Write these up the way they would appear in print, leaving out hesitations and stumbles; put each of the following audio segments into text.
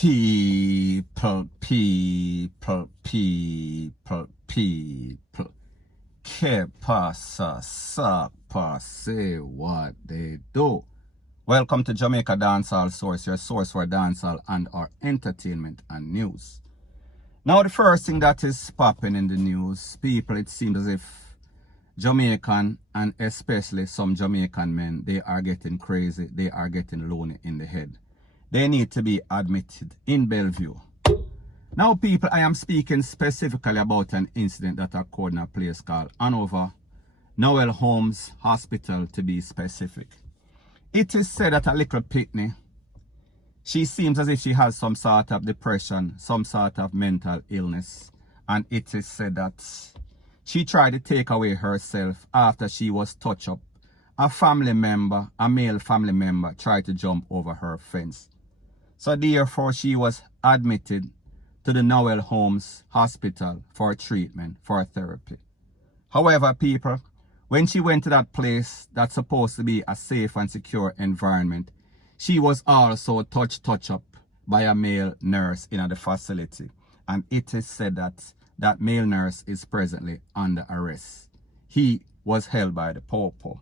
People. Que pasa, sapa, say what they do. Welcome to Jamaica Dancehall Source, your source for dancehall and our entertainment and news. Now, the first thing that is popping in the news, people, it seems as if Jamaican and especially some Jamaican men, they are getting crazy, they are getting lonely in the head. They need to be admitted in Bellevue. Now, people, I am speaking specifically about an incident that occurred in a place called Hanover Noel Holmes Hospital, to be specific. It is said that a little pitney, she seems as if she has some sort of depression, some sort of mental illness. And it is said that she tried to take away herself after she was touched up. A family member, a male family member, tried to jump over her fence. So therefore, she was admitted to the Noel Holmes Hospital for treatment, for therapy. However, people, when she went to that place that's supposed to be a safe and secure environment, she was also touched up by a male nurse in the facility. And it is said that that male nurse is presently under arrest. He was held by the popo.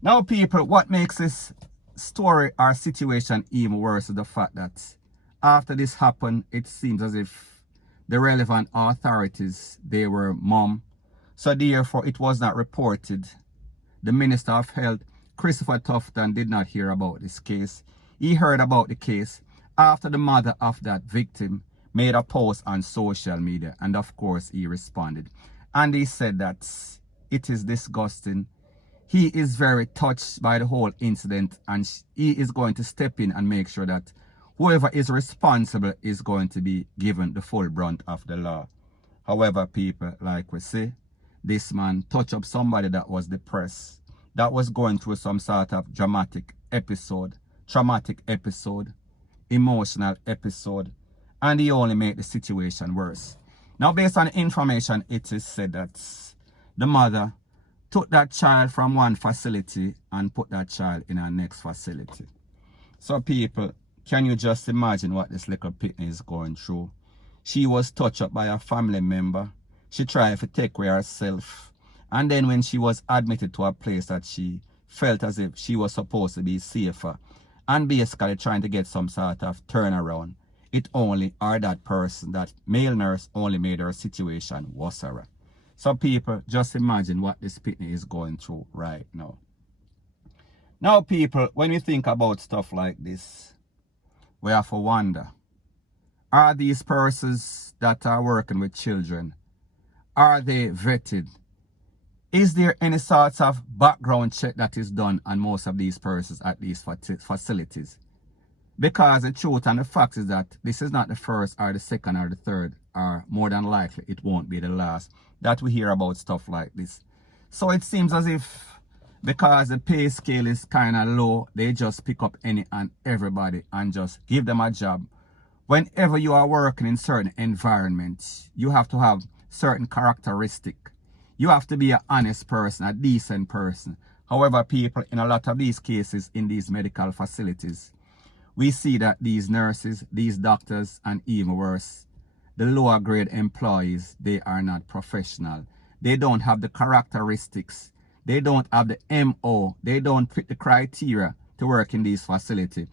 Now, people, what makes this story or situation even worse is the fact that after this happened, it seems as if the relevant authorities, they were mum. So therefore, it was not reported. The Minister of Health, Christopher Tufton, did not hear about this case. He heard about the case after the mother of that victim made a post on social media. And of course, he responded. And he said that it is disgusting. He is very touched by the whole incident, and he is going to step in and make sure that whoever is responsible is going to be given the full brunt of the law. However, people, like we say, this man touched up somebody that was depressed, that was going through some sort of dramatic episode, traumatic episode, emotional episode, and he only made the situation worse. Now, based on the information, it is said that the mother took that child from one facility and put that child in our next facility. So, people, can you just imagine what this little pitney is going through? She was touched up by a family member. She tried to take care of herself. And then when she was admitted to a place that she felt as if she was supposed to be safer, and basically trying to get some sort of turnaround, it only, or that person, that male nurse, only made her situation worse. So people, just imagine what this pitney is going through right now. Now, people, when we think about stuff like this, we have to wonder, are these persons that are working with children, are they vetted? Is there any sorts of background check that is done on most of these persons at these facilities? Because the truth and the fact is that this is not the first or the second or the third, or more than likely it won't be the last that we hear about stuff like this. So it seems as if because the pay scale is kind of low, they just pick up any and everybody and just give them a job. Whenever you are working in certain environments, you have to have certain characteristics. You have to be an honest person, a decent person. However, people, in a lot of these cases in these medical facilities, we see that these nurses, these doctors, and even worse, the lower grade employees, they are not professional. They don't have the characteristics. They don't have the MO. They don't fit the criteria to work in these facilities.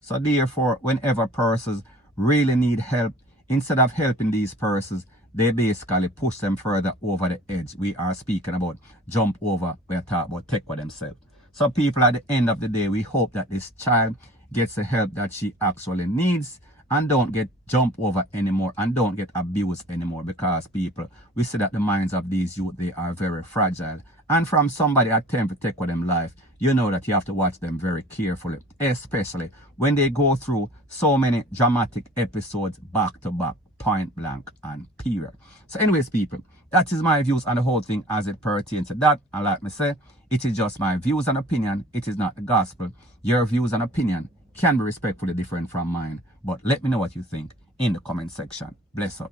So therefore, whenever persons really need help, instead of helping these persons, they basically push them further over the edge. We are speaking about jump over. We are talking about take for themselves. So people, at the end of the day, we hope that this child gets the help that she actually needs and don't get jumped over anymore and don't get abused anymore, because people, we see that the minds of these youth, they are very fragile. And from somebody attempt to take with them life, you know that you have to watch them very carefully, especially when they go through so many dramatic episodes back to back, point blank and period. So anyways, people, that is my views on the whole thing as it pertains to that. And like me say, it is just my views and opinion. It is not the gospel. Your views and opinion can be respectfully different from mine, but let me know what you think in the comment section. Bless up.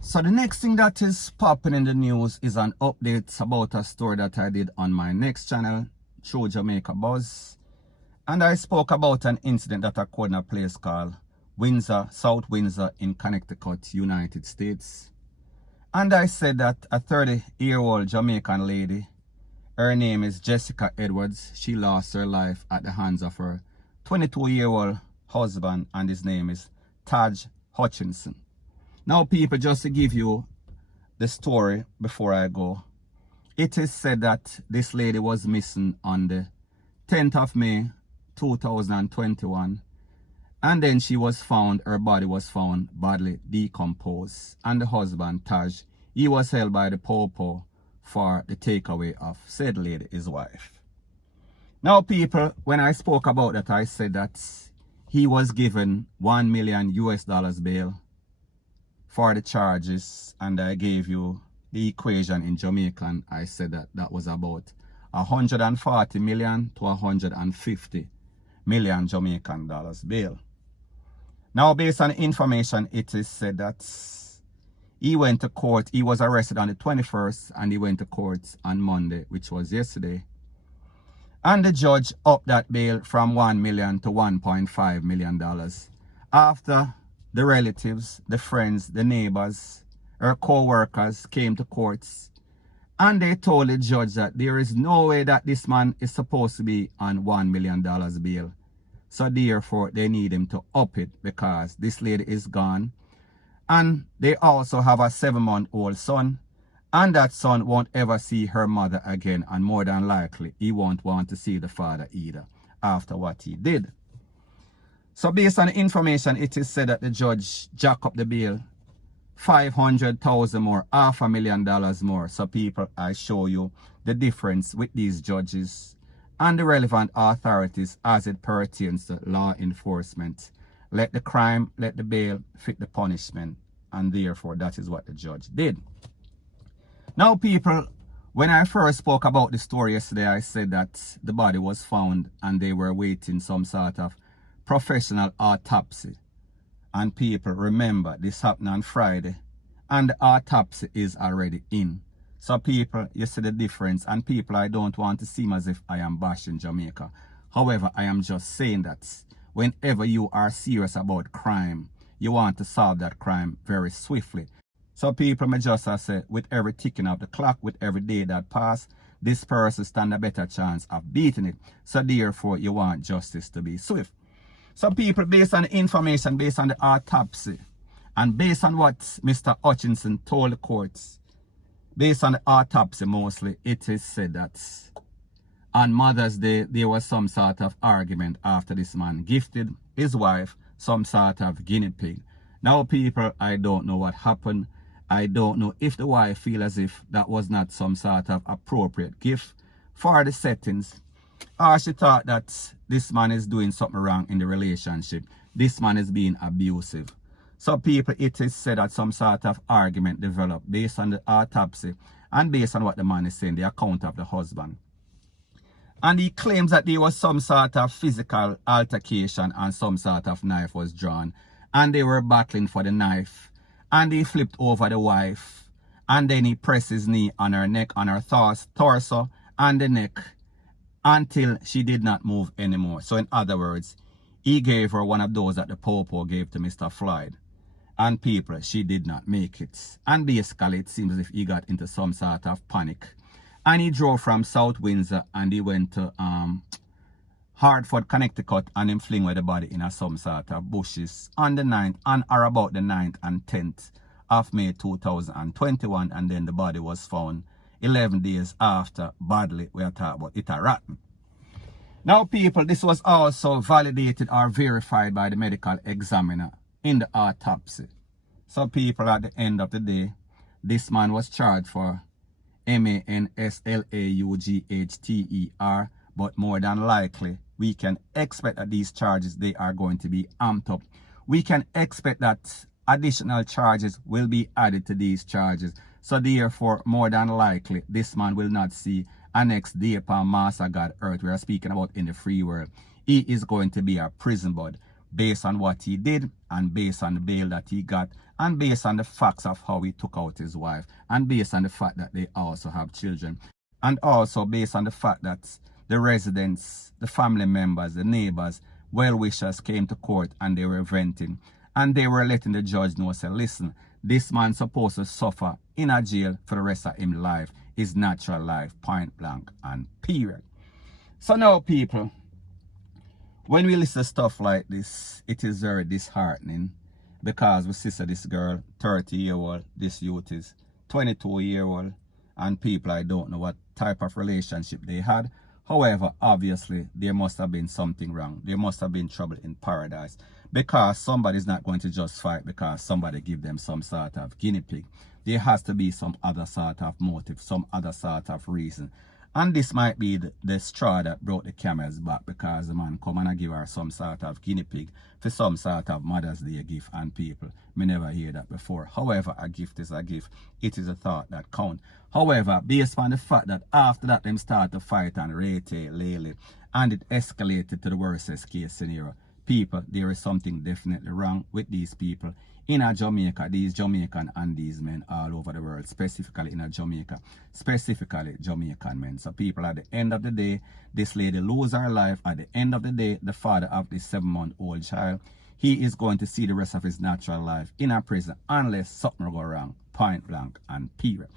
So the next thing that is popping in the news is an update about a story that I did on my next channel, True Jamaica Buzz. And I spoke about an incident that occurred in a place called Windsor, South Windsor in Connecticut, United States. And I said that a 30-year-old Jamaican lady, her name is Jessica Edwards, she lost her life at the hands of her 22-year-old husband, and his name is Taj Hutchinson. Now people, just to give you the story before I go, it is said that this lady was missing on the 10th of May 2021, and then she was found, her body was found badly decomposed, and the husband Taj, he was held by the popo for the takeaway of said lady, his wife. Now people, when I spoke about that, I said that he was given $1 million bail for the charges, and I gave you the equation in Jamaican. I said that that was about 140 million to 150 million Jamaican dollars bail. Now, based on information, it is said that he went to court. He was arrested on the 21st, and he went to court on Monday, which was yesterday. And the judge upped that bail from $1 million to $1.5 million after the relatives, the friends, the neighbors, her co-workers came to courts, and they told the judge that there is no way that this man is supposed to be on $1 million bail. So therefore, they need him to up it because this lady is gone. And they also have a 7-month-old son. And that son won't ever see her mother again. And more than likely, he won't want to see the father either after what he did. So based on the information, it is said that the judge jacked up the bail $500,000 more, $500,000 more. So people, I show you the difference with these judges and the relevant authorities as it pertains to law enforcement. Let the crime, let the bail fit the punishment, and therefore that is what the judge did. Now people, when I first spoke about the story yesterday, I said that the body was found and they were waiting some sort of professional autopsy. And people, remember, this happened on Friday and the autopsy is already in. So people, you see the difference. And people, I don't want to seem as if I am bashing Jamaica. However, I am just saying that whenever you are serious about crime, you want to solve that crime very swiftly. So people, may just say, with every ticking of the clock, with every day that pass, this person stand a better chance of beating it. So therefore, you want justice to be swift. So people, based on the information, based on the autopsy, and based on what Mr. Hutchinson told the courts, based on the autopsy mostly, it is said that on Mother's Day, there was some sort of argument after this man gifted his wife some sort of guinea pig. Now people, I don't know what happened. I don't know if the wife feel as if that was not some sort of appropriate gift for the settings, or she thought that this man is doing something wrong in the relationship. This man is being abusive. So people, it is said that some sort of argument developed based on the autopsy and based on what the man is saying, the account of the husband. And he claims that there was some sort of physical altercation and some sort of knife was drawn. And they were battling for the knife. And he flipped over the wife. And then he pressed his knee on her neck, on her torso and the neck until she did not move anymore. So in other words, he gave her one of those that the popo gave to Mr. Floyd. And people, she did not make it. And basically, it seems as if he got into some sort of panic. And he drove from South Windsor and he went to Hartford, Connecticut, and him fling with the body in some sort of bushes on the 9th, on or about the 9th and 10th of May 2021. And then the body was found 11 days after, badly, we are talking about it a rotten. Now people, this was also validated or verified by the medical examiner in the autopsy. So people, at the end of the day, this man was charged for manslaughter, but more than likely, we can expect that these charges, they are going to be amped up. We can expect that additional charges will be added to these charges. So therefore, more than likely, this man will not see a next day upon Master God Earth we are speaking about in the free world. He is going to be a prison bud based on what he did and based on the bail that he got and based on the facts of how he took out his wife and based on the fact that they also have children and also based on the fact that the residents, the family members, the neighbors, well-wishers came to court and they were venting. And they were letting the judge know, say, listen, this man's supposed to suffer in a jail for the rest of his life, his natural life, point blank and period. So now, people, when we listen to stuff like this, it is very disheartening because we see this girl, 30-year-old, this youth is 22-year-old, and people, I don't know what type of relationship they had. However, obviously, there must have been something wrong. There must have been trouble in paradise, because somebody's not going to just fight because somebody give them some sort of guinea pig. There has to be some other sort of motive, some other sort of reason. And this might be the straw that broke the camel's back, because the man come and give her some sort of guinea pig for some sort of Mother's Day gift, and people may never hear that before. However, a gift is a gift. It is a thought that count. However, based on the fact that after that them start to fight and rate lately, and it escalated to the worst case scenario, people, there is something definitely wrong with these people in a Jamaica, these Jamaican and these men all over the world, specifically in a Jamaica, specifically Jamaican men. So people, at the end of the day, this lady lose her life. At the end of the day, the father of this 7-month-old child, he is going to see the rest of his natural life in a prison unless something go wrong, point blank and period.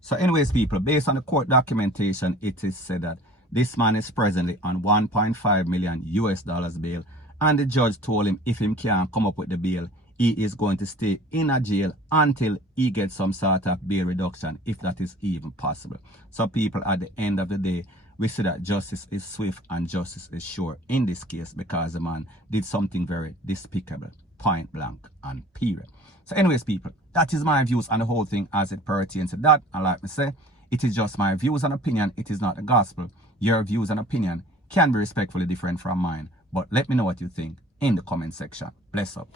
So anyways, people, based on the court documentation, it is said that this man is presently on 1.5 million US dollars bail, and the judge told him if him can't come up with the bail, he is going to stay in a jail until he gets some sort of bail reduction, if that is even possible. So people, at the end of the day, we see that justice is swift and justice is sure in this case, because the man did something very despicable, point blank and period. So anyways, people, that is my views on the whole thing as it pertains to that. And like me say, it is just my views and opinion. It is not the gospel. Your views and opinion can be respectfully different from mine. But let me know what you think in the comment section. Bless up.